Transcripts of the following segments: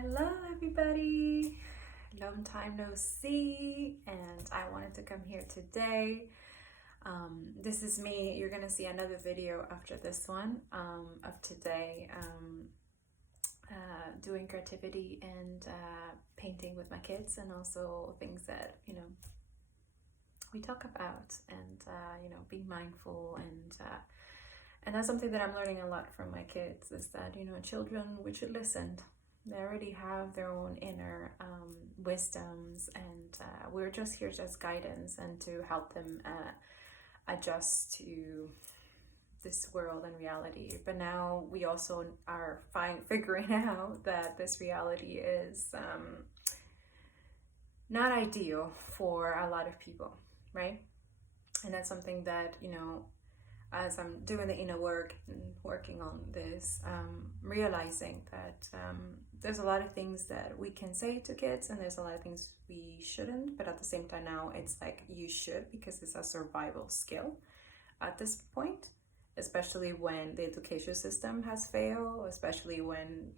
Hello everybody, long time no see, and I wanted to come here today. This is me. You're gonna see another video after this one of today, doing creativity and painting with my kids, and also things that we talk about, and being mindful, and that's something that I'm learning a lot from my kids, is that children, we should listen. They already have their own inner wisdoms, and we're just here as guidance and to help them adjust to this world and reality. But now we also are figuring out that this reality is not ideal for a lot of people, right? And that's something that, as I'm doing the inner work and working on this, realizing that there's a lot of things that we can say to kids, and there's a lot of things we shouldn't. But at the same time now, it's like you should, because it's a survival skill at this point, especially when the education system has failed, especially when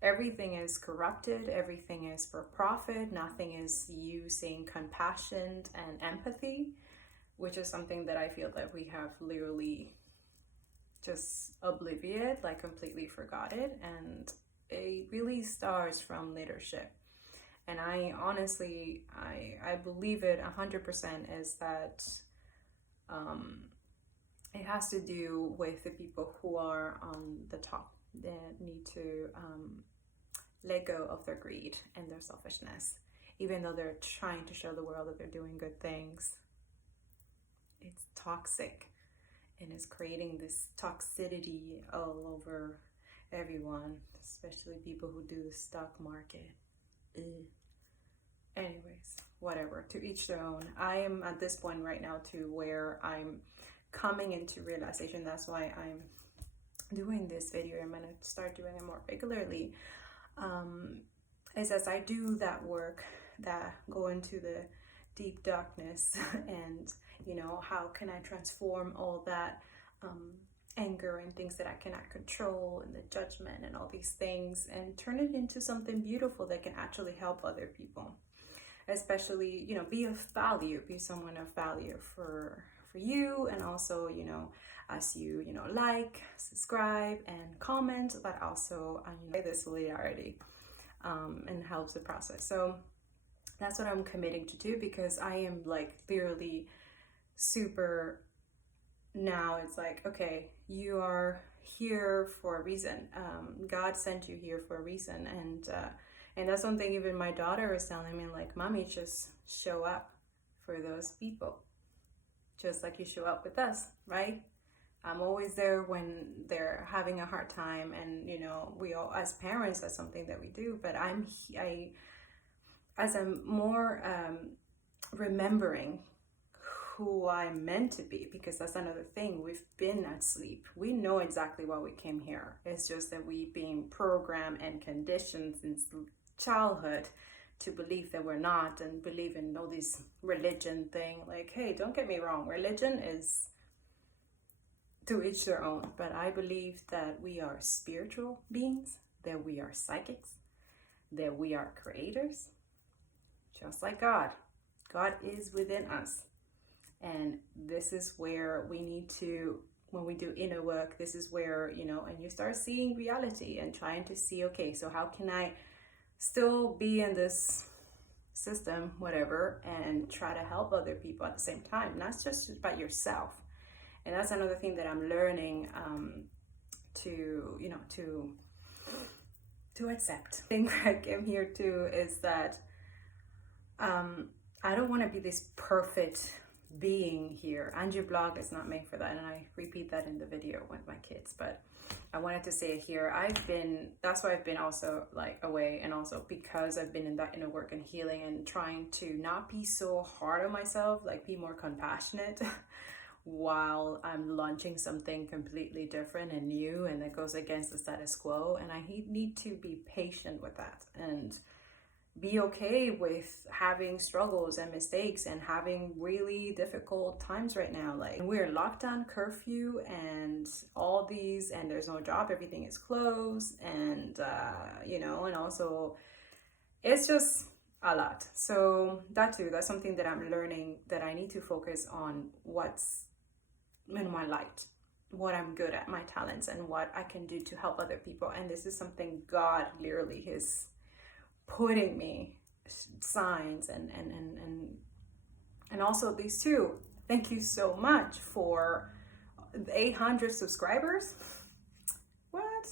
everything is corrupted, everything is for profit, nothing is using compassion and empathy, which is something that I feel that we have literally just obliviated, like completely forgot it. And it really starts from leadership. And I honestly, I believe it 100% is that it has to do with the people who are on the top that need to let go of their greed and their selfishness. Even though they're trying to show the world that they're doing good things, it's toxic, and it's creating this toxicity all over everyone, especially people who do the stock market. Anyways, whatever, to each their own. I am at this point right now to where I'm coming into realization. That's why I'm doing this video. I'm gonna start doing it more regularly. Is as I do that work, that go into the deep darkness, and how can I transform all that anger and things that I cannot control, and the judgment and all these things, and turn it into something beautiful that can actually help other people, especially be of value, be someone of value for you, and also as you like, subscribe and comment, but also this solidarity and helps the process. So that's what I'm committing to do, because I am like literally super, now it's like, okay, you are here for a reason. God sent you here for a reason. And that's something even my daughter is telling me, like, mommy, just show up for those people, just like you show up with us, right? I'm always there when they're having a hard time, and we all, as parents, that's something that we do. But as I'm more remembering who I'm meant to be, because that's another thing. We've been asleep. We know exactly why we came here. It's just that we being programmed and conditioned since childhood to believe that we're not, and believe in all this religion thing. Like, hey, don't get me wrong, religion is to each their own, but I believe that we are spiritual beings, that we are psychics, that we are creators, just like God. God is within us. And this is where we need to, when we do inner work, this is where, and you start seeing reality and trying to see, okay, so how can I still be in this system, whatever, and try to help other people at the same time, not just about yourself. And that's another thing that I'm learning to accept. The thing that I came here to is that I don't want to be this perfect being here. And your blog is not made for that, and I repeat that in the video with my kids, but I wanted to say it here. That's why I've been also like away, and also because I've been in that inner work and healing, and trying to not be so hard on myself, like be more compassionate while I'm launching something completely different and new, and that goes against the status quo. And I need to be patient with that, and be okay with having struggles and mistakes and having really difficult times right now. Like, we're lockdown, curfew, and all these, and there's no job, everything is closed, and and also it's just a lot. So that too, that's something that I'm learning, that I need to focus on what's in my light, what I'm good at, my talents, and what I can do to help other people. And this is something God literally is putting me signs and also these two. Thank you so much for 800 subscribers. What?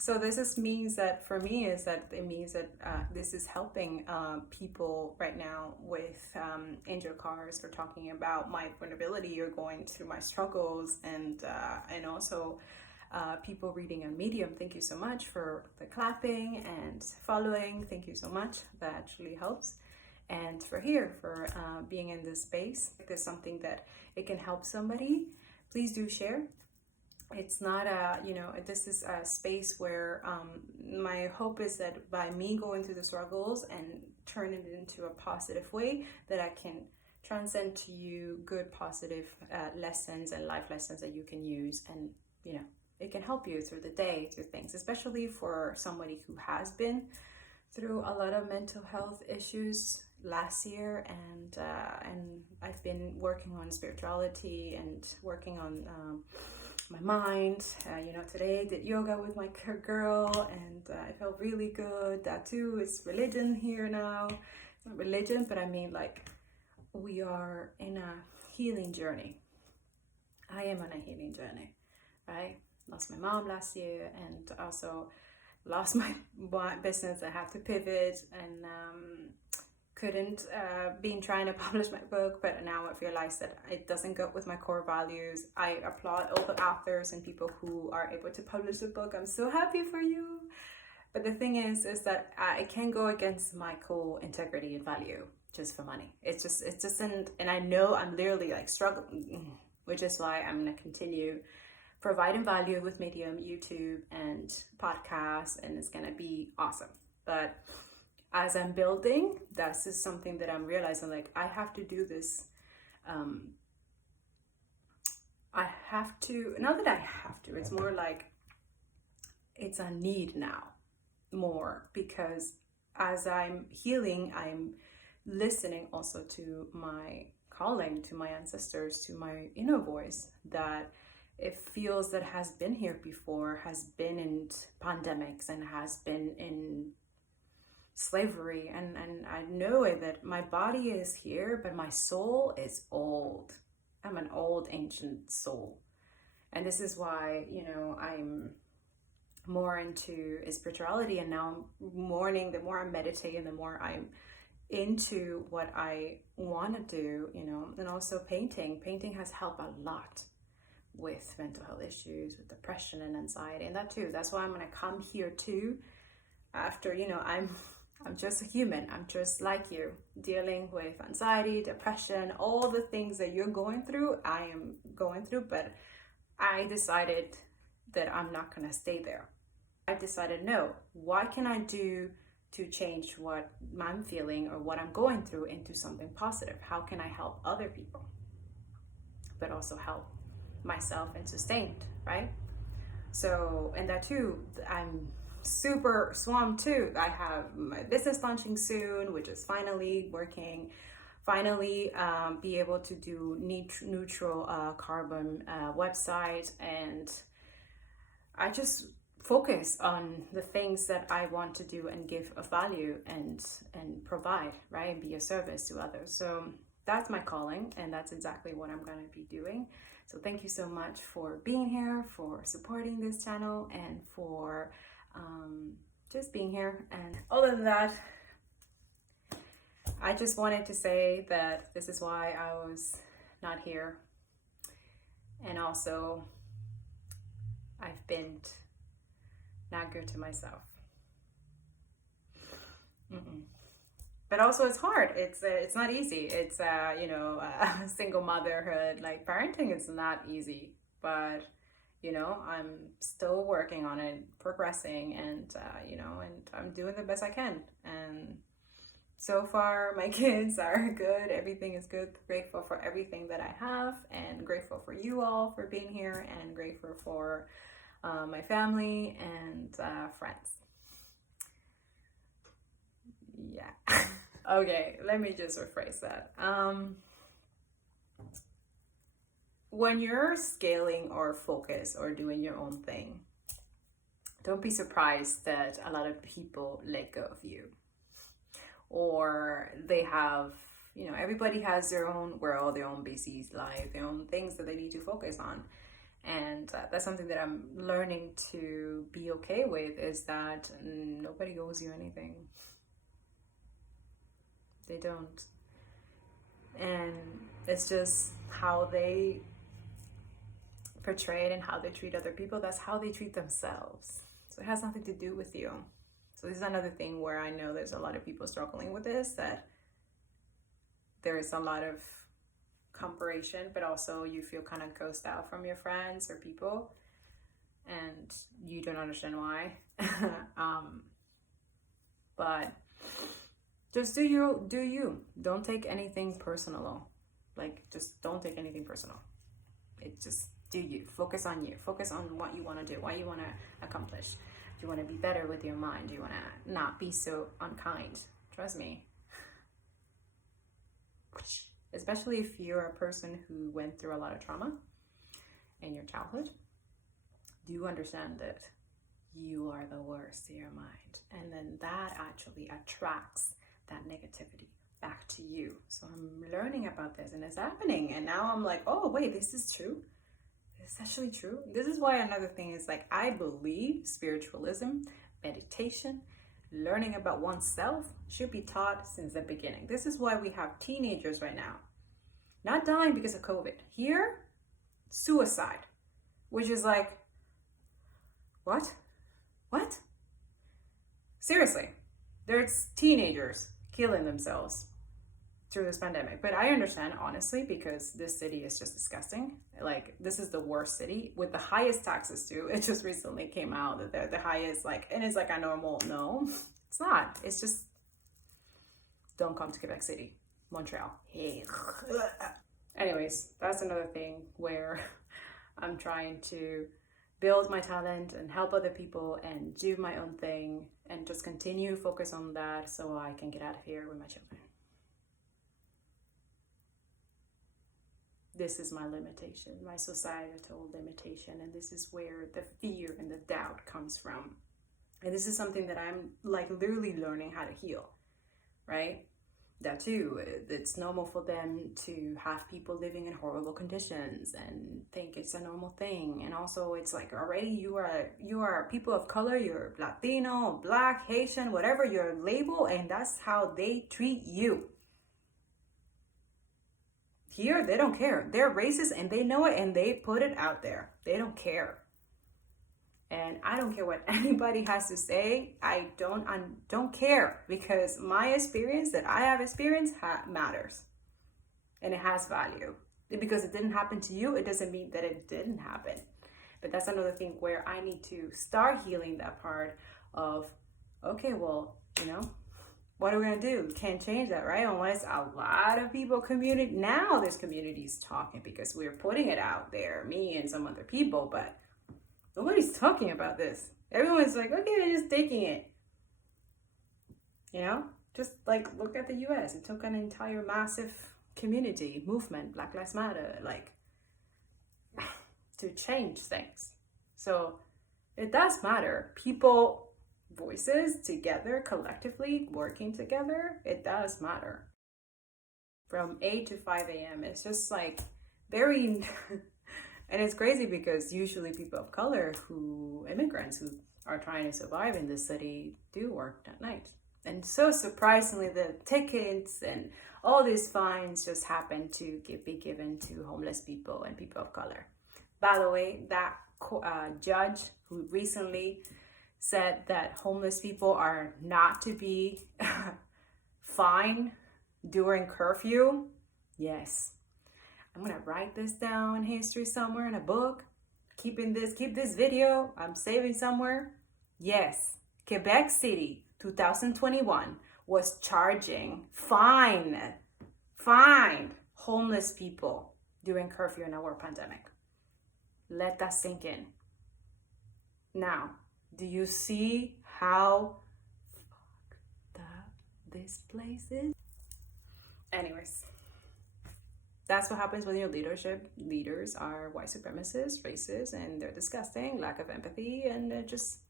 So means that for me is that it means that this is helping people right now with angel cards. We're talking about my vulnerability or going through my struggles, and also people reading on Medium. Thank you so much for the clapping and following. Thank you so much. That actually helps. And for being in this space. If there's something that it can help somebody, please do share. It's not this is a space where my hope is that by me going through the struggles and turning it into a positive way, that I can transcend to you good, positive lessons and life lessons that you can use. And, it can help you through the day, through things, especially for somebody who has been through a lot of mental health issues last year. And I've been working on spirituality and working on my mind. Today I did yoga with my girl, and I felt really good. That too is religion here now. It's not religion, but I mean, like, we are in a healing journey. I am on a healing journey, right? Lost my mom last year, and also lost my business. I had to pivot, and couldn't been trying to publish my book, but now I've realized that it doesn't go with my core values. I applaud all the authors and people who are able to publish a book. I'm so happy for you. But the thing is that I can't go against my core integrity and value just for money. It doesn't, and I know I'm literally like struggling, which is why I'm gonna continue providing value with Medium, YouTube, and podcasts, and it's gonna be awesome. But as I'm building, that's just something that I'm realizing, like, I have to do this. I have to, not that I have to, it's more like it's a need now more, because as I'm healing, I'm listening also to my calling, to my ancestors, to my inner voice, that it feels that has been here before, has been in pandemics, and has been in slavery, and I know it, that my body is here, but my soul is old. I'm an old ancient soul, and this is why I'm more into spirituality. And now the more I meditate, and the more I'm into what I want to do, and also painting has helped a lot with mental health issues, with depression and anxiety, and that too. That's why I'm gonna come here too, after I'm just a human. I'm just like you, dealing with anxiety, depression, all the things that you're going through, I am going through. But I decided that I'm not gonna stay there. I decided, no, what can I do to change what I'm feeling or what I'm going through into something positive? How can I help other people, but also help myself and sustained, right? So, and that too, I'm super swamped too. I have my business launching soon, which is finally working, be able to do neutral carbon website, and I just focus on the things that I want to do and give a value and provide, right, and be a service to others. So that's my calling, and that's exactly what I'm going to be doing. So thank you so much for being here, for supporting this channel, and for just being here. And other than that, I just wanted to say that this is why I was not here. And also, I've been not good to myself. But also it's hard. It's not easy. It's single motherhood, like parenting is not easy, but I'm still working on it, progressing, and and I'm doing the best I can. And So far, my kids are good. Everything is good. Grateful for everything that I have, and grateful for you all for being here, and grateful for my family and friends. Yeah. Okay, let me just rephrase that. When you're scaling or focus or doing your own thing, don't be surprised that a lot of people let go of you. Or they have, everybody has their own world, their own busy life, their own things that they need to focus on. And that's something that I'm learning to be okay with, is that nobody owes you anything. They don't. And it's just how they portray it and how they treat other people. That's how they treat themselves. So it has nothing to do with you. So this is another thing where I know there's a lot of people struggling with this, that there is a lot of comparison, but also you feel kind of ghosted out from your friends or people, and you don't understand why. But just do you. Don't take anything personal. Like, just don't take anything personal. It just do you. Focus on you. Focus on what you want to do, what you want to accomplish. Do you want to be better with your mind? Do you want to not be so unkind? Trust me. Especially if you're a person who went through a lot of trauma in your childhood. Do you understand that you are the worst to your mind? And then that actually attracts that negativity back to you. So I'm learning about this, and it's happening. And now I'm like, oh, wait, this is true. It's actually true. This is why another thing is, like, I believe spiritualism, meditation, learning about oneself should be taught since the beginning. This is why we have teenagers right now not dying because of COVID. Here, suicide, which is like, what? Seriously, there's teenagers killing themselves through this pandemic. But I understand, honestly, because this city is just disgusting. Like, this is the worst city with the highest taxes too. It just recently came out that they're the highest, like, and it's like a normal, no, it's not. It's just, don't come to Quebec City, Montreal. Hey. Anyways, that's another thing where I'm trying to build my talent and help other people and do my own thing and just continue focus on that so I can get out of here with my children. This is my limitation, my societal limitation, and this is where the fear and the doubt comes from. And this is something that I'm like literally learning how to heal, right? That too, it's normal for them to have people living in horrible conditions and think it's a normal thing. And also it's like, already you are people of color, you're Latino, Black, Haitian, whatever your label, and that's how they treat you. Here, they don't care. They're racist and they know it, and they put it out there. They don't care. And I don't care what anybody has to say. I don't care, because my experience that I have experienced matters. And it has value. Because it didn't happen to you, it doesn't mean that it didn't happen. But that's another thing where I need to start healing that part of, okay, well, what are we going to do? Can't change that, right? Unless a lot of people now there's communities talking, because we're putting it out there, me and some other people, but nobody's talking about this. Everyone's like, okay, they're just taking it. Just like, look at the US. It took an entire massive community movement, Black Lives Matter, like, to change things. So it does matter. People, voices together, collectively working together, it does matter. From 8 to 5 a.m. It's just like very, and it's crazy because usually people of color immigrants who are trying to survive in this city do work at night. And so surprisingly, the tickets and all these fines just happen to be given to homeless people and people of color. By the way, that judge who recently said that homeless people are not to be fined during curfew. Yes. I'm going to write this down in history somewhere in a book. Keep this video. I'm saving somewhere. Yes. Quebec City, 2021 was charging fine homeless people during curfew in our pandemic. Let that sink in. Now, do you see how this place is? Anyways, that's what happens when your leaders are white supremacists, racist, and they're disgusting, lack of empathy, and they're just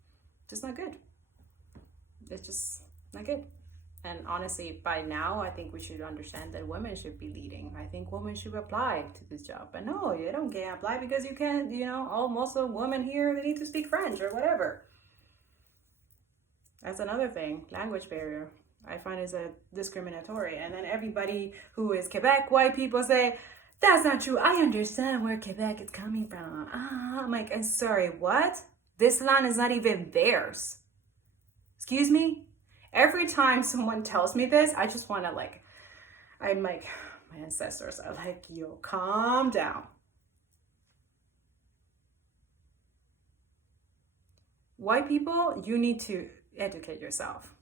not good. It's just not good. And honestly, by now, I think we should understand that women should be leading. I think women should apply to this job. But no, you don't get apply because you can't, most of the women here, they need to speak French or whatever. That's another thing, language barrier. I find is a discriminatory. And then everybody who is Quebec white people say, that's not true. I understand where Quebec is coming from. I'm like, I'm sorry, what? This land is not even theirs. Excuse me? Every time someone tells me this, I just want to I'm like, my ancestors are like, yo, calm down. White people, you need to educate yourself.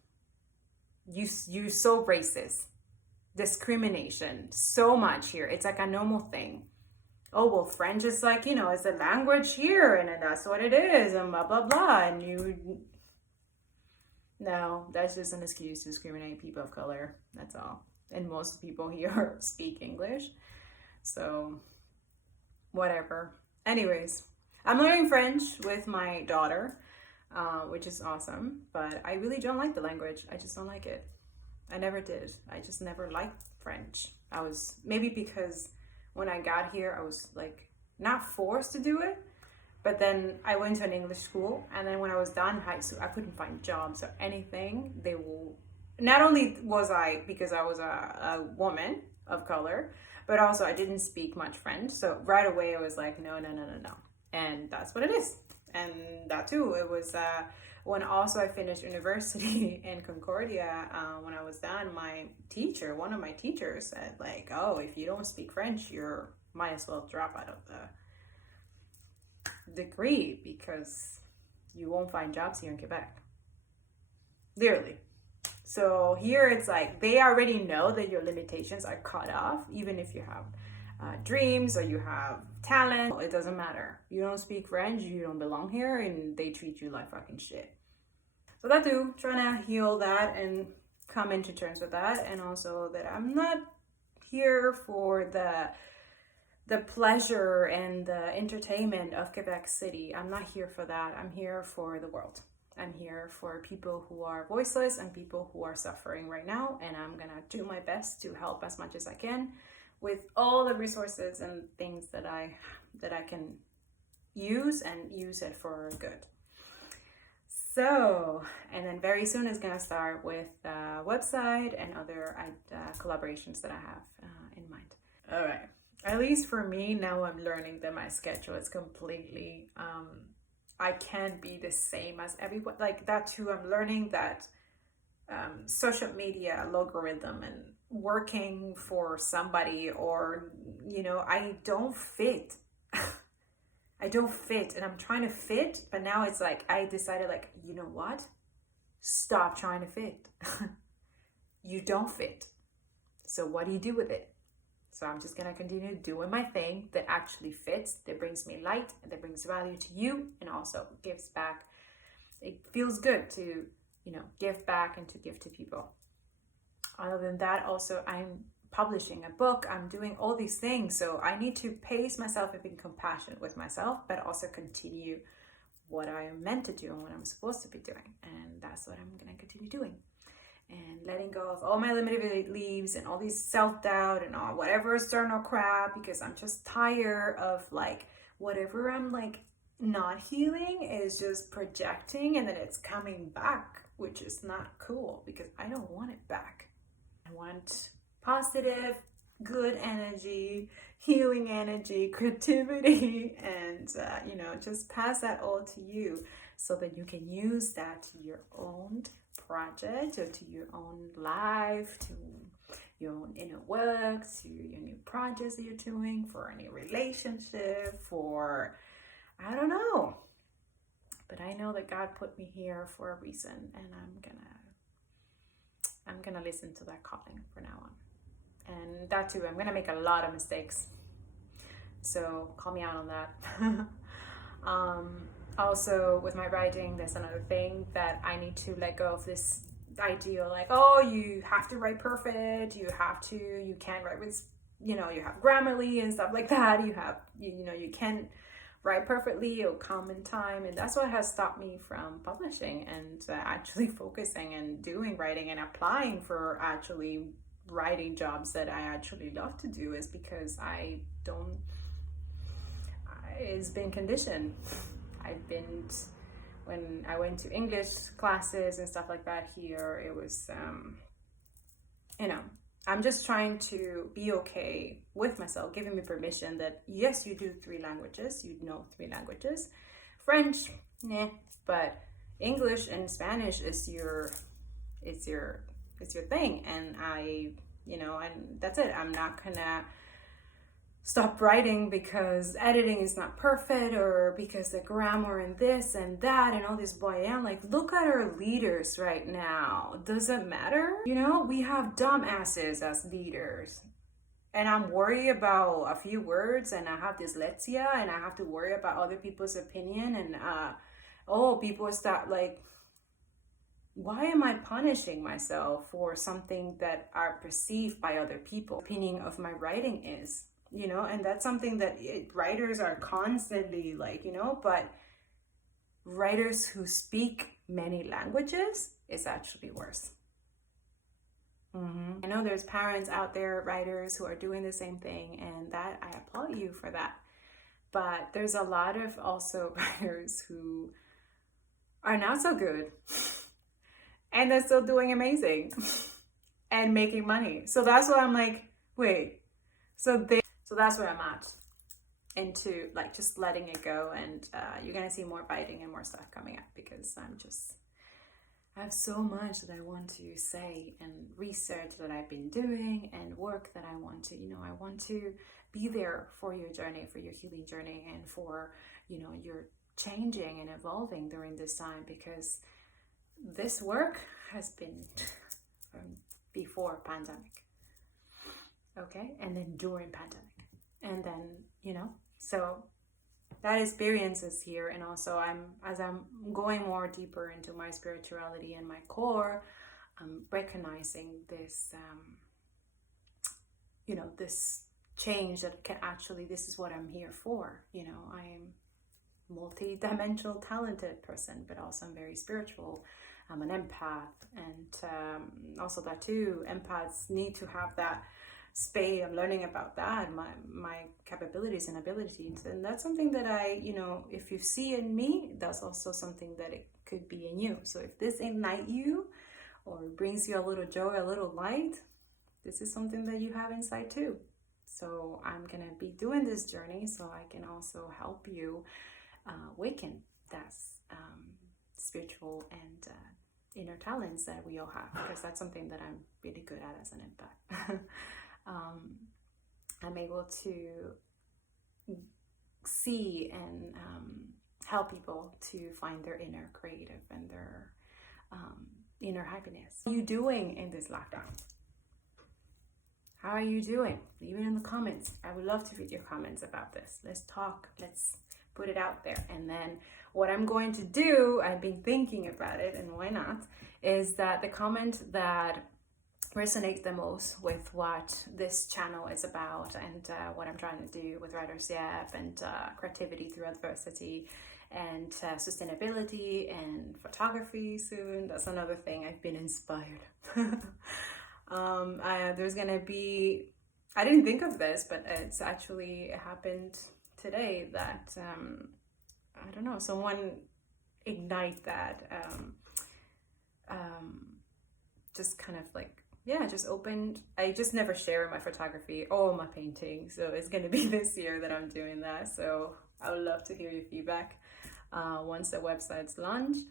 You're so racist. Discrimination, so much here. It's like a normal thing. Oh, well, French is like, it's a language here and that's what it is and blah, blah, blah. And no, that's just an excuse to discriminate people of color. That's all. And most people here speak English. So, whatever. Anyways, I'm learning French with my daughter, which is awesome. But I really don't like the language. I just don't like it. I never did. I just never liked French. Maybe because when I got here, I was not forced to do it. But then I went to an English school, and then when I was done high school, I couldn't find jobs or anything. Not only was I, because I was a woman of color, but also I didn't speak much French. So right away I was like, no. And that's what it is. And that too, it was when also I finished university in Concordia, when I was done, one of my teachers said oh, if you don't speak French, you might as well drop out of the degree because you won't find jobs here in Quebec. Literally. So here it's they already know that your limitations are cut off, even if you have dreams or you have talent. It doesn't matter. You don't speak French, you don't belong here, and they treat you like fucking shit. So that too, trying to heal that and come into terms with that, and also that I'm not here for the pleasure and the entertainment of Quebec City. I'm not here for that. I'm here for the world. I'm here for people who are voiceless and people who are suffering right now. And I'm going to do my best to help as much as I can with all the resources and things that I can use and use it for good. So, and then very soon is going to start with a website and other collaborations that I have in mind. All right. At least for me, now I'm learning that my schedule is completely, I can't be the same as everyone. That too, I'm learning that social media algorithm and working for somebody or, I don't fit. I don't fit and I'm trying to fit. But now it's I decided you know what? Stop trying to fit. You don't fit. So what do you do with it? So I'm just going to continue doing my thing that actually fits, that brings me light, and that brings value to you, and also gives back. It feels good to, give back and to give to people. Other than that, also, I'm publishing a book. I'm doing all these things. So I need to pace myself and be compassionate with myself, but also continue what I am meant to do and what I'm supposed to be doing. And that's what I'm going to continue doing. And letting go of all my limited beliefs and all these self-doubt and all whatever external crap, because I'm just tired of whatever I'm not healing is just projecting and then it's coming back, which is not cool because I don't want it back. I want positive, good energy, healing energy, creativity, and just pass that all to you so that you can use that to your own project or to your own life, to your own inner work, to your new projects that you're doing, for any relationship, for I don't know. But I know that God put me here for a reason, and I'm gonna I'm gonna listen to that calling for now on. And that too, I'm gonna make a lot of mistakes, so call me out on that. Also, with my writing, there's another thing that I need to let go of, this ideal, like, oh, you have to write perfect, you can't write with, you have Grammarly and stuff like that, you can't write perfectly, it'll come in time. And that's what has stopped me from publishing and actually focusing and doing writing and applying for actually writing jobs that I actually love to do, is because it's been conditioned. When I went to English classes and stuff like that here, it was, I'm just trying to be okay with myself, giving me permission that yes, you do 3 languages, 3 languages. French, nah, but English and Spanish is your thing. And and that's it. I'm not gonna stop writing because editing is not perfect, or because the grammar and this and that and all this boyan. Like, look at our leaders right now. Does it matter? We have dumbasses as leaders. And I'm worried about a few words, and I have dyslexia, and I have to worry about other people's opinion, and people start like, why am I punishing myself for something that are perceived by other people? Opinion of my writing is, and that's something that writers are constantly like, but writers who speak many languages is actually worse. I know there's parents out there, writers, who are doing the same thing, and that I applaud you for that. But there's a lot of also writers who are not so good and they're still doing amazing and making money. So that's why I'm like, wait, so that's where I'm at, into like just letting it go. And you're gonna see more writing and more stuff coming up, because I have so much that I want to say, and research that I've been doing, and work that I want to, I want to be there for your journey, for your healing journey, and for, your changing and evolving during this time, because this work has been before pandemic, okay, and then during pandemic, and then, so that experience is here. And also as I'm going more deeper into my spirituality and my core, I'm recognizing this, this change that can actually, this is what I'm here for. I am multi-dimensional talented person, but also I'm very spiritual. I'm an empath, and also that too, empaths need to have that space. I'm learning about that, my capabilities and abilities, and that's something that I, if you see in me, that's also something that it could be in you. So if this ignites you or brings you a little joy, a little light, this is something that you have inside too. So I'm gonna be doing this journey so I can also help you awaken that spiritual and inner talents that we all have, because that's something that I'm really good at as an empath. I'm able to see and help people to find their inner creative and their inner happiness. What are you doing in this lockdown? How are you doing? Leave it in the comments. I would love to read your comments about this. Let's talk. Let's put it out there. And then what I'm going to do, I've been thinking about it, and why not, is that the comment that resonates the most with what this channel is about, and what I'm trying to do with Writer's Yep, and creativity through adversity, and sustainability, and photography soon. That's another thing. I've been inspired. There's gonna be, I didn't think of this, but it happened today that I don't know, someone ignite that just kind of like, yeah, just opened. I just never share my photography or my painting, so it's gonna be this year that I'm doing that. So I would love to hear your feedback once the website's launched.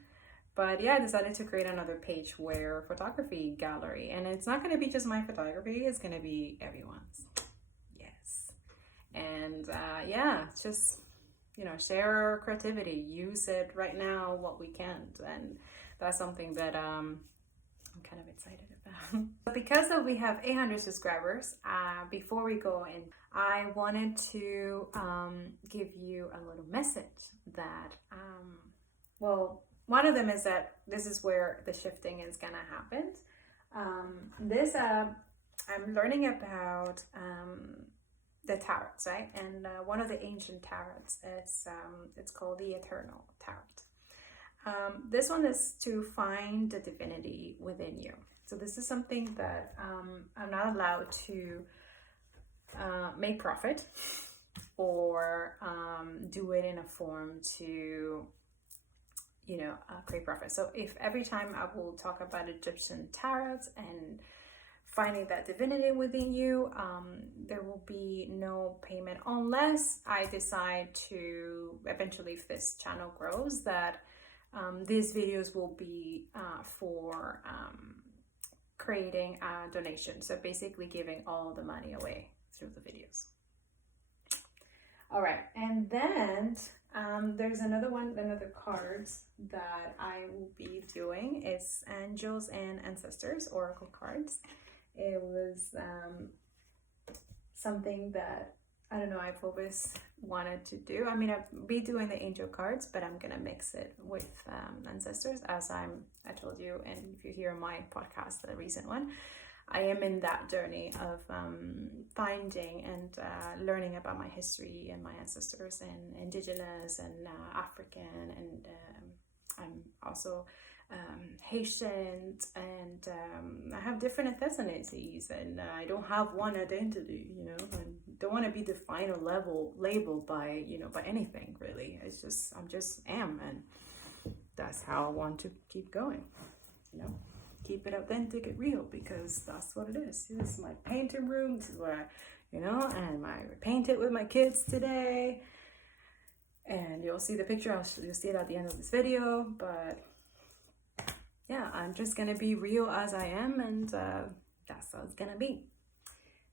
But yeah, I decided to create another page where photography gallery, and it's not gonna be just my photography, it's gonna be everyone's. Yes. And yeah, just, share our creativity, use it right now what we can. And that's something that I'm kind of excited about. But because we have 800 subscribers, before we go in, I wanted to give you a little message that, well, one of them is that this is where the shifting is gonna happen. I'm learning about the tarots, right? And one of the ancient tarots is it's called the Eternal Tarot. This one is to find the divinity within you. So this is something that I'm not allowed to make profit or do it in a form to, create profit. So if every time I will talk about Egyptian tarots and finding that divinity within you, there will be no payment unless I decide to eventually, if this channel grows, that these videos will be for creating a donation. So basically giving all the money away through the videos. All right, and then there's another cards that I will be doing. It's Angels and Ancestors Oracle cards. It was something that, I don't know, I've always wanted to do. I mean, I'll be doing the angel cards, but I'm gonna mix it with ancestors, as I told you, and if you hear my podcast, the recent one, I am in that journey of finding and learning about my history and my ancestors and indigenous and African, and I'm also Haitian, and I have different ethnicities, and I don't have one identity, and don't want to be defined or labeled by anything really. It's just I'm just am, and that's how I want to keep going. Keep it authentic and real, because that's what it is. This is my painting room. This is where and I painted with my kids today, and you'll see the picture. You'll see it at the end of this video, but yeah, I'm just gonna be real as I am, and that's how it's gonna be.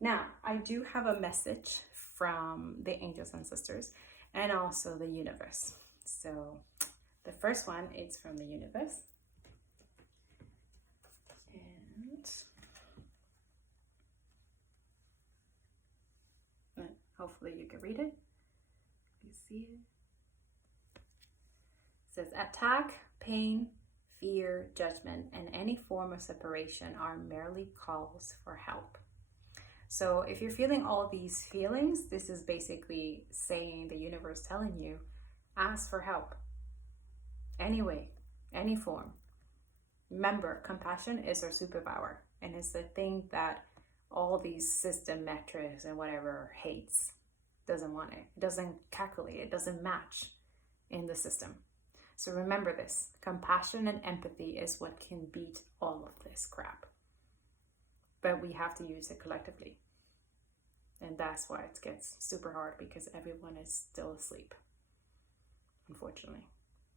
Now, I do have a message from the angels and sisters, and also the universe. So the first one is from the universe, and hopefully you can read it. You see it. It says, attack, pain, fear, judgment, and any form of separation are merely calls for help. So if you're feeling all these feelings, this is basically saying the universe telling you, ask for help. Anyway, any form. Remember, compassion is our superpower, and it's the thing that all these system metrics and whatever hates. Doesn't want it. It doesn't calculate. It doesn't match in the system. So remember this, compassion and empathy is what can beat all of this crap. But we have to use it collectively. And that's why it gets super hard, because everyone is still asleep, unfortunately.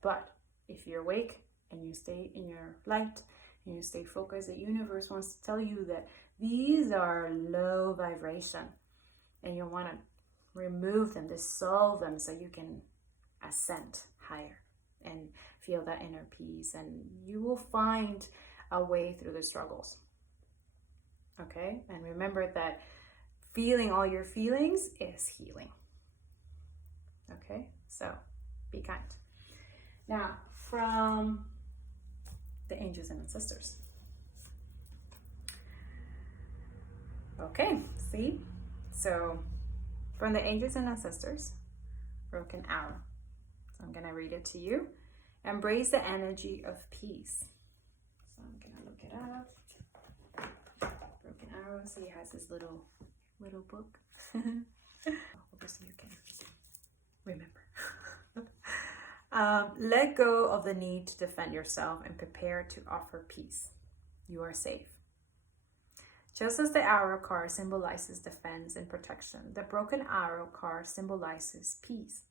But if you're awake and you stay in your light and you stay focused, the universe wants to tell you that these are low vibration, and you want to remove them, dissolve them, so you can ascend higher and feel that inner peace, and you will find a way through the struggles. Okay? And remember that feeling all your feelings is healing. Okay? So be kind. Now, from the angels and ancestors. Okay, see? So from the angels and ancestors, broken arrow. So I'm going to read it to you. Embrace the energy of peace. So I'm going to look it up. Broken arrow. So he has this little book. So you can remember. Let go of the need to defend yourself and prepare to offer peace. You are safe. Just as the arrow card symbolizes defense and protection, the broken arrow card symbolizes peace.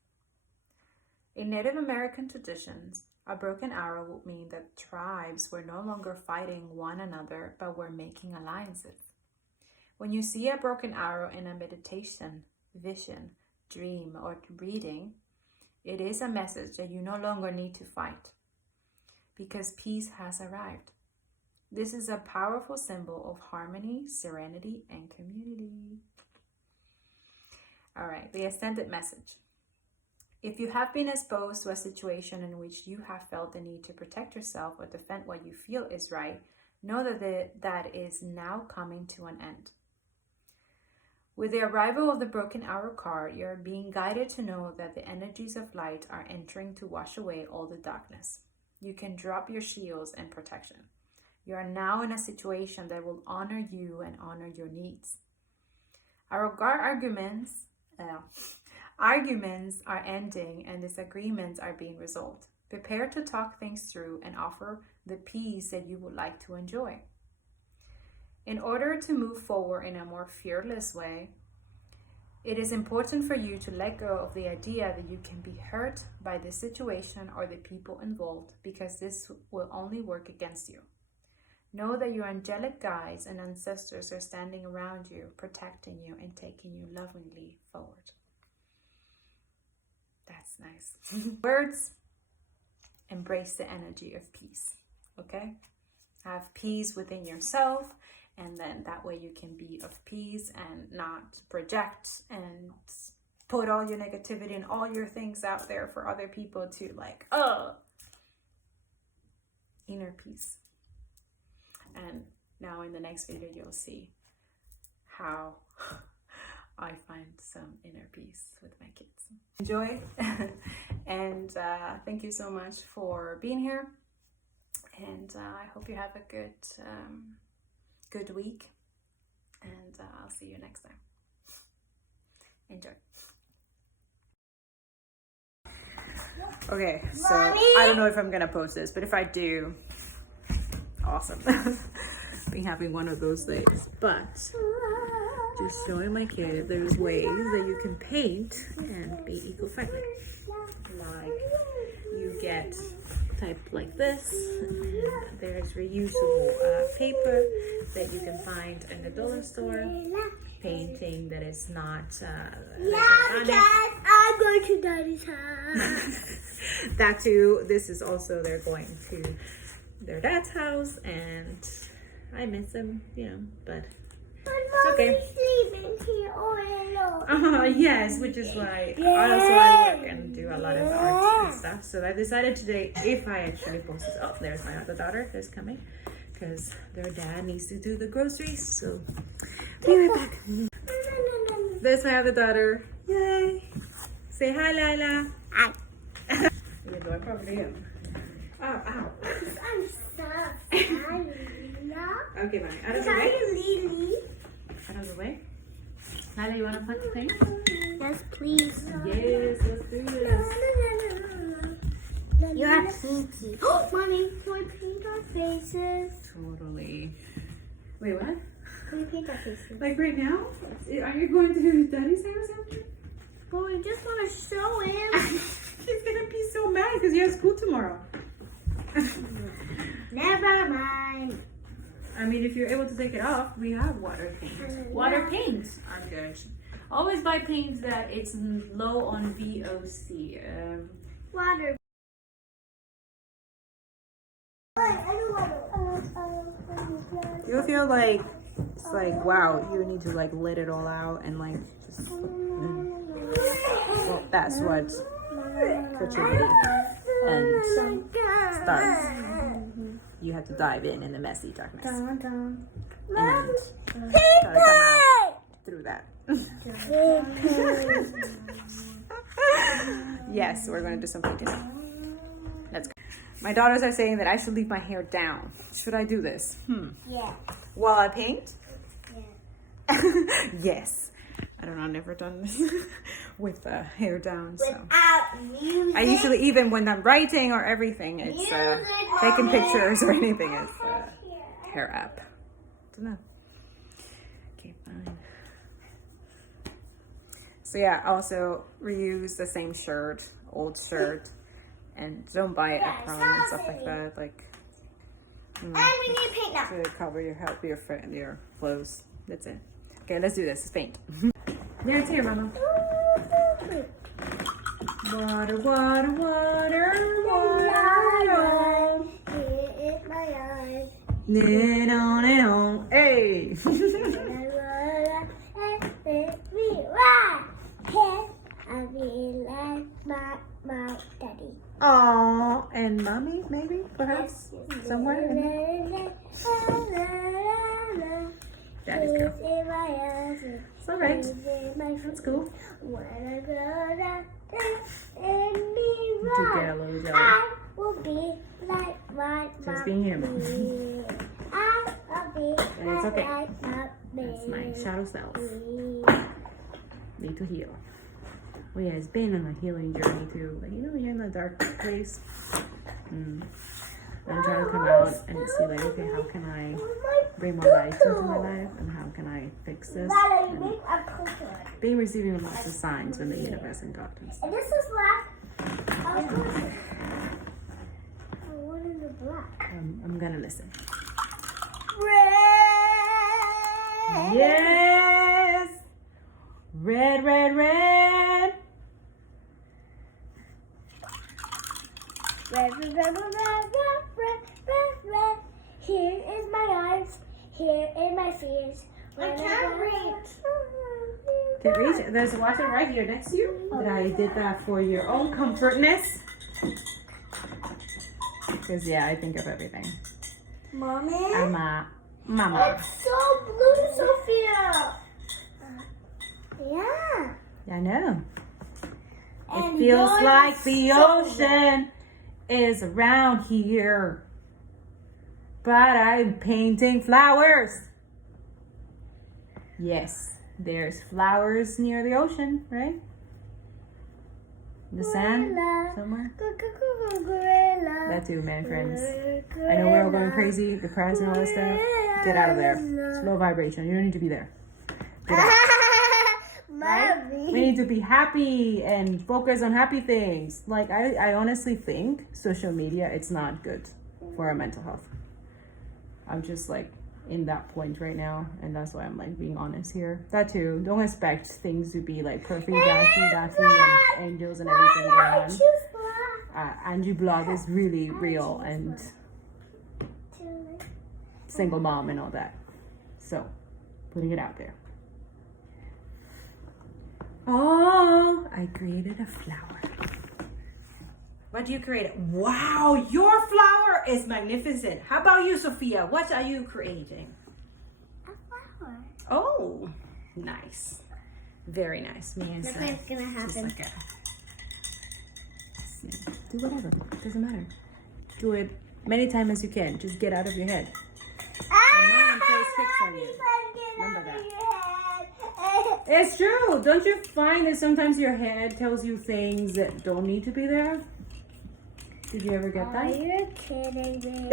In Native American traditions, a broken arrow would mean that tribes were no longer fighting one another, but were making alliances. When you see a broken arrow in a meditation, vision, dream, or reading, it is a message that you no longer need to fight, because peace has arrived. This is a powerful symbol of harmony, serenity, and community. All right, the Ascended Message. If you have been exposed to a situation in which you have felt the need to protect yourself or defend what you feel is right, know that is now coming to an end. With the arrival of the Broken Arrow card, you are being guided to know that the energies of light are entering to wash away all the darkness. You can drop your shields and protection. You are now in a situation that will honor you and honor your needs. Arguments are ending and disagreements are being resolved. Prepare to talk things through and offer the peace that you would like to enjoy. In order to move forward in a more fearless way, it is important for you to let go of the idea that you can be hurt by the situation or the people involved, because this will only work against you. Know that your angelic guides and ancestors are standing around you, protecting you and taking you lovingly forward. That's nice. Words, embrace the energy of peace, okay? Have peace within yourself, and then that way you can be of peace and not project and put all your negativity and all your things out there for other people to like, inner peace. And now in the next video, you'll see how I find some inner peace with my kids. Enjoy. And thank you so much for being here. And I hope you have a good week. And I'll see you next time. Enjoy. Okay, so Mommy? I don't know if I'm gonna post this, but if I do, awesome. Been having one of those days, but just showing my kid there's ways that you can paint and be eco-friendly. Like you get type like this, and there's reusable paper that you can find in the dollar store. Painting that is not I'm going to Daddy's house. That too. This is also they're going to their dad's house, and I miss them, but it's okay. Sleeping here all alone. Yes, which is why I work and do a lot of art and stuff. So I decided today, if I actually post this, there's my other daughter who's coming, because their dad needs to do the groceries. So be right back. There's my other daughter. Yay! Say hi, Lila. Hi. Even though I probably am. Ow. I'm so sorry. Okay, mommy. Out of the way. Lily. Out of the way. Lila, you want to put the thing? Yes, please. Yes, let's do this. You have pinky. Oh, Mommy, can we paint our faces? Totally. Wait, what? Can we paint our faces? Like right now? Are you going to Daddy's house after? Well, we just want to show him. He's gonna be so mad because he has school tomorrow. Never mind. I mean, if you're able to take it off, we have water paints. Water paints are good. Always buy paints that it's low on VOC. Water. You feel like it's like wow, you need to like let it all out and like just. Well, that's what creativity and starts. You have to dive in the messy darkness and gotta come out through that. Yes, we're gonna do some painting now. Let's go. My daughters are saying that I should leave my hair down. Should I do this? Yeah. While I paint? Yeah. Yes. I don't know, I've never done this with hair down. So Without music. I usually, even when I'm writing or everything, it's taking pictures or anything, it's hair up. Don't know. Okay, fine. So yeah, also reuse the same shirt, old shirt, and don't buy it at prom and stuff like that. Like, And we need to paint now. to cover your clothes. That's it. Okay, let's do this. Let's paint. There, it's here, Mama. Water, water, water, water. Hit my eyes. Then on and on. Hey. I'll be like my daddy. Aww, and mommy, maybe, perhaps, somewhere. Daddy's girl. It's alright. That's cool. When I grow up and Do get a little jelly. I will be like my Just being him. I will be And it's okay. like my That's my shadow self. Need to heal. Well, yeah, it's been on a healing journey too. Like, you know, you're in a dark place. I'm trying to come out and see, like, okay, how can I bring more light into my life, and how can I fix this? And being receiving lots of signs from the universe and God. And this is black. What is the black? I'm gonna listen. Red. Yes! Red, red, red! Red, red, red, red, red, red, red, red. Here is my eyes. Here is my fears. I can't reach. Can't reach? There's water right here next to you. But I did that for your own comfortness. Because, yeah, I think of everything. Mommy? I'm a mama. It's so blue, Sophia. Yeah. I know. And It feels yours like the is so ocean is around here. But I'm painting flowers. Yes, there's flowers near the ocean, right? The sand somewhere. That too, man, friends. I know we're all going crazy, depressed and all this stuff. Get out of there. It's low vibration. You don't need to be there. Get out. Right? We need to be happy and focus on happy things. Like, I honestly think social media, it's not good for our mental health. I'm just like in that point right now, and that's why I'm like being honest here. That too, don't expect things to be like perfect, daffy, and angels and everything going on. Angie blog is really real, and single mom and all that. So, putting it out there. Oh, I created a flower. What do you create? Wow, your flower is magnificent. How about you, Sophia? What are you creating? A flower. Oh, nice. Very nice. Me and Look what's gonna happen. Like do whatever. Doesn't matter. Do it many times as you can. Just get out of your head. Your mind plays tricks on you. Remember that. It's true. Don't you find that sometimes your head tells you things that don't need to be there? Did you ever get that? You're kidding me.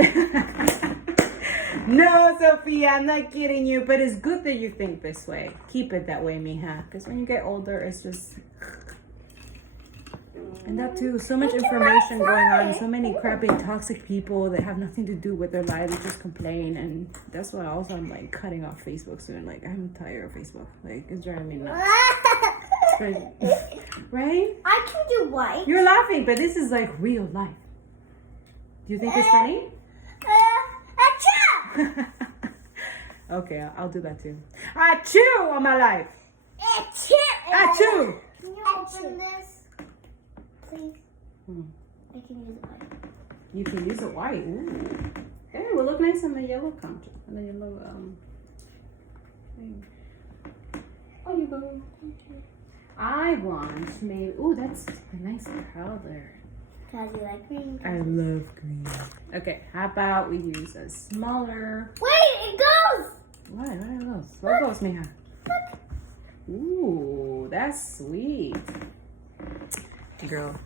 No, Sophia, I'm not kidding you, but it's good that you think this way. Keep it that way, mija. Because when you get older, it's just... And that too, so much information going on, so many crappy, toxic people that have nothing to do with their lives, they just complain. And that's why also I'm like cutting off Facebook soon. Like, I'm tired of Facebook. Like, it's driving me nuts. Right? I can do white. You're laughing, but this is like real life. Do you think it's funny? Achoo! Okay, I'll do that too. Achoo on my life. Achoo! Achoo! Can you open this, please? I can use it white. You can use it white. Ooh. Hey, it will look nice on the yellow counter. On the yellow thing. Oh, you go. Okay. I want maybe. Ooh, that's a nice color. Because you like green. I love green. Okay, how about we use a smaller. Wait, it goes! What are those? What goes, Mija? Ooh, that's sweet. Girl,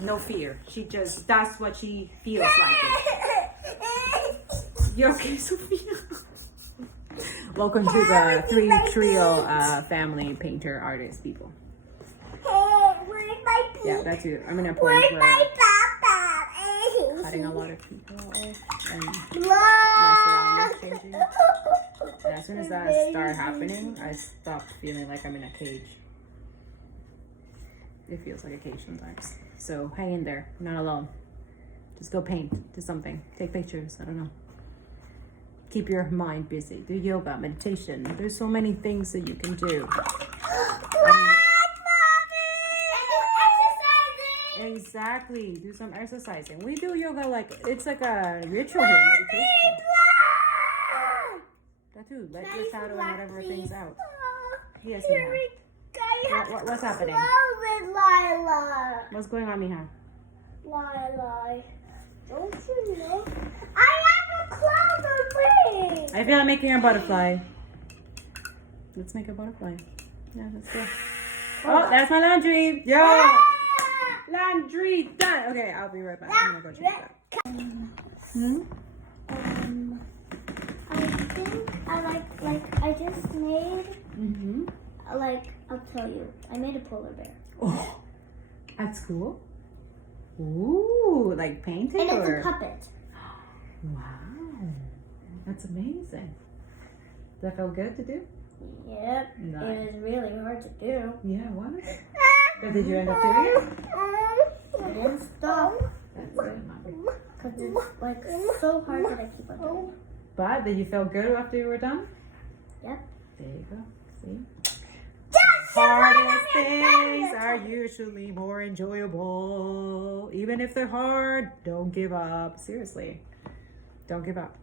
no fear. She just, that's what she feels like it. You okay, Sophia? Welcome to the three trio family painter artist people. Where's my pee? Yeah, that's you. I'm in a point Where's where my papa? cutting a lot of people off and Mom! my surroundings changing. And as soon as that started happening, I stopped feeling like I'm in a cage. It feels like a cage sometimes. So hang in there. You're not alone. Just go paint. Do something. Take pictures. I don't know. keep your mind busy. Do yoga, meditation. There's so many things that you can do. Exactly. Do some exercising. We do yoga like it's like a ritual here, meditation. That too. Let your shadow and whatever things out. Yes, Mija. What's happening? Lila. What's going on, Mija? Lila. Don't you know? I have a cloud on wings. I feel like making a butterfly. Let's make a butterfly. Yeah, let's go. Oh, that's my laundry. Yo! Laundry done. Okay, I'll be right back. I'm gonna go check that. I think I just made I'll tell you. I made a polar bear. Oh, at school? Ooh, like painted And it's or? a puppet. Wow, that's amazing. Does that feel good to do? Yep. Nice. It was really hard to do. Yeah, what? But did you end up doing it? I didn't stop That's good, Mom. because it's like so hard that I keep on doing it. But did you feel good after you were done? Yep. There you go. See? Hardest things are usually more enjoyable. Even if they're hard, don't give up. Seriously, don't give up.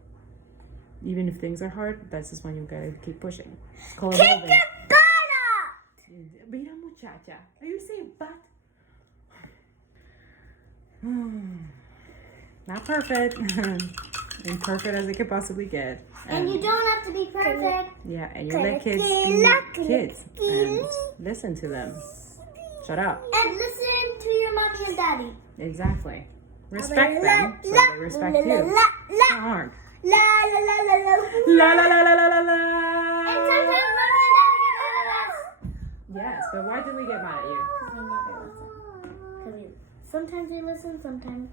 Even if things are hard, that's just when you gotta keep pushing. It's called evolving. Mira, muchacha. Are you saying butt? Not perfect. Imperfect as it could possibly get. And you don't have to be perfect. Yeah, and you let kids be kids and listen to them. Shut up. And listen to your mommy and daddy. Exactly. Respect them so they respect you. It's not hard. La la la la la. La la la la la la And la. sometimes mommy and daddy get mad at us. Yes, but why do we get mad at you? Sometimes they listen, sometimes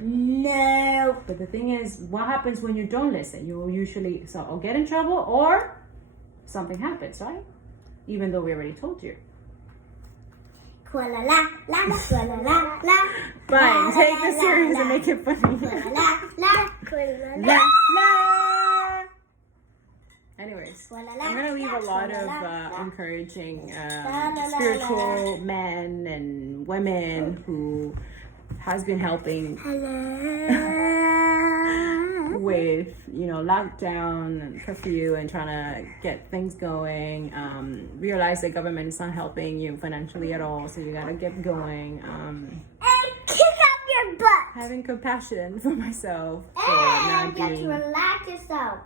No. But the thing is, what happens when you don't listen? You will usually or get in trouble or something happens, right? Even though we already told you. Kuala la la la kuala la la. Fine, take this serious and make it funny. Kuala la la kuala la La la. Anyways, kuala la. I'm gonna leave a lot of encouraging spiritual men and women who has been helping with lockdown and curfew and trying to get things going. Realize the government is not helping you financially at all, so you gotta get going. And kick out your butt. Having compassion for myself for And not you have being. to relax yourself.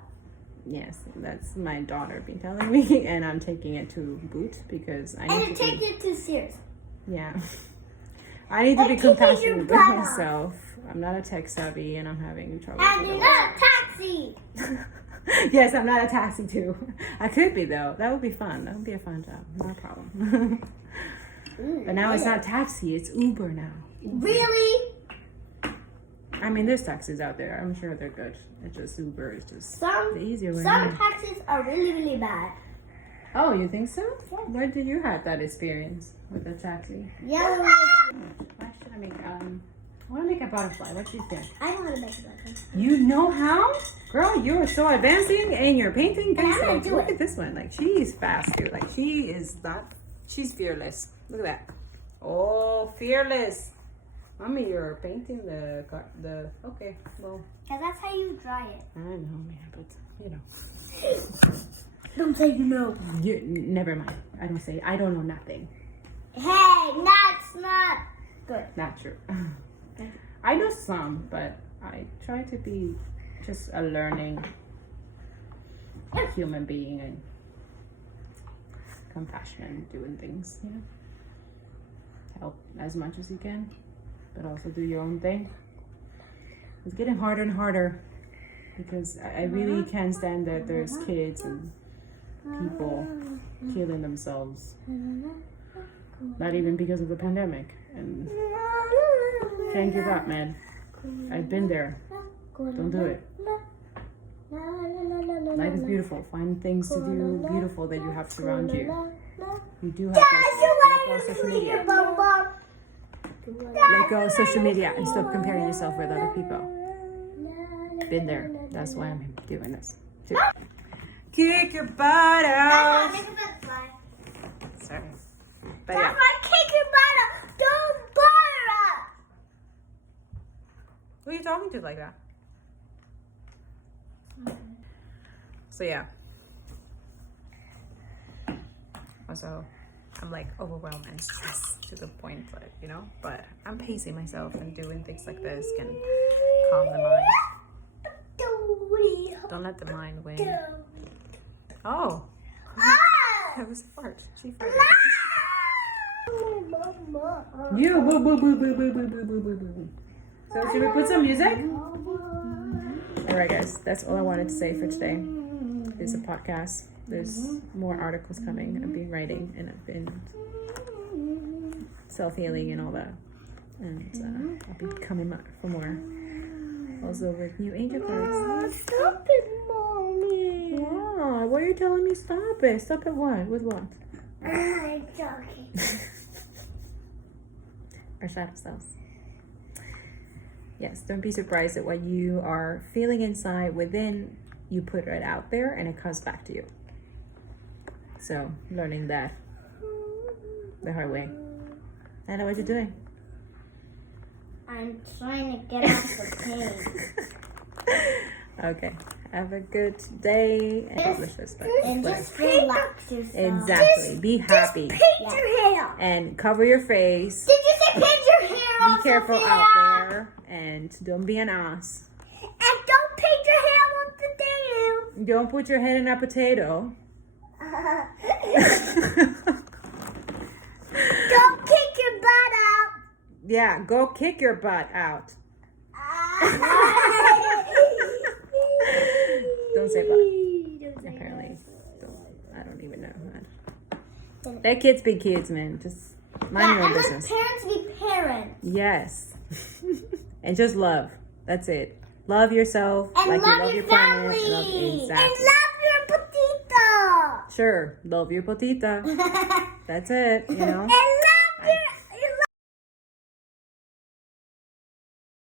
Yes, that's my daughter been telling me, and I'm taking it to boot because I need And to take be. it too serious. Yeah, I need to be And kicking your compassionate with butt off. myself. I'm not a tech savvy, and I'm having trouble. And with you're it. not a taxi. Yes, I'm not a taxi too. I could be though. That would be fun. That would be a fun job. No problem. But now it's not taxi. It's Uber now. Really? I mean, there's taxis out there. I'm sure they're good. It's just Uber is just Some the easier way. some taxis are really, really bad. Oh, you think so? Yeah. Where did you have that experience with the taxi? Yellow. Why should I make I want to make a butterfly. What do you think? I know how to make a button. You know how? Girl, you are so advancing in your painting. And I'm gonna do Look it. at this one. Like, she's fast, dude. Like, she's fearless. Look at that. Oh, fearless. Mommy, you're painting the okay, well. Because that's how you dry it. I know, man, but, Don't say you know. Never mind. I don't know nothing. Hey, that's not good. Not true. I know some, but I try to be just a learning human being and compassionate and doing things, help as much as you can, but also do your own thing. It's getting harder and harder because I really can't stand that there's kids and people killing themselves, not even because of the pandemic, and can't give up, man. I've been there. Don't do it. Life is beautiful. Find things to do beautiful that you have surround you. You do have to let go of social media. Let go of social media and stop comparing yourself with other people. Been there. That's why I'm doing this. Kick your butt out. Sorry. But yeah. That's why kick your butt up. Don't butter up. Who are you talking to like that? So yeah. Also, I'm like overwhelmed and stressed to the point that, you know, but I'm pacing myself and doing things like this can calm the mind. Don't let the mind win. Oh. That was a fart. She farted. You boo boo boo boo boo boo boo boo boo boo. So should we put some music? Alright guys, that's all I wanted to say for today. It's a podcast. There's more articles coming. I've been writing and I've been self-healing and all that. And I'll be coming back for more. Also with new angel cards. Stop it, Mommy. Wow, why are you telling me stop it? Stop it what? With what? I'm joking. Our shadow selves. Yes, don't be surprised at what you are feeling inside within. You put it out there and it comes back to you. So, learning that the hard way. I know what you're doing. I'm trying to get out the pain. Okay. Have a good day and delicious. And just relax yourself. Exactly. Be happy. Just paint your hair. And cover your face. Did you say paint your hair? Be careful out there. And don't be an ass. And don't paint your hair on the tail. Don't put your head in a potato. Don't kick your butt out. Yeah, go kick your butt out. Don't say butt. Apparently, I don't even know. Let kids be kids, man. Just mind your own business. And let parents be parents. Yes. And just love. That's it. Love yourself. And like love you love your your planet. family. Exactly. And love your potito. Sure. Love your potita. That's it, you know. And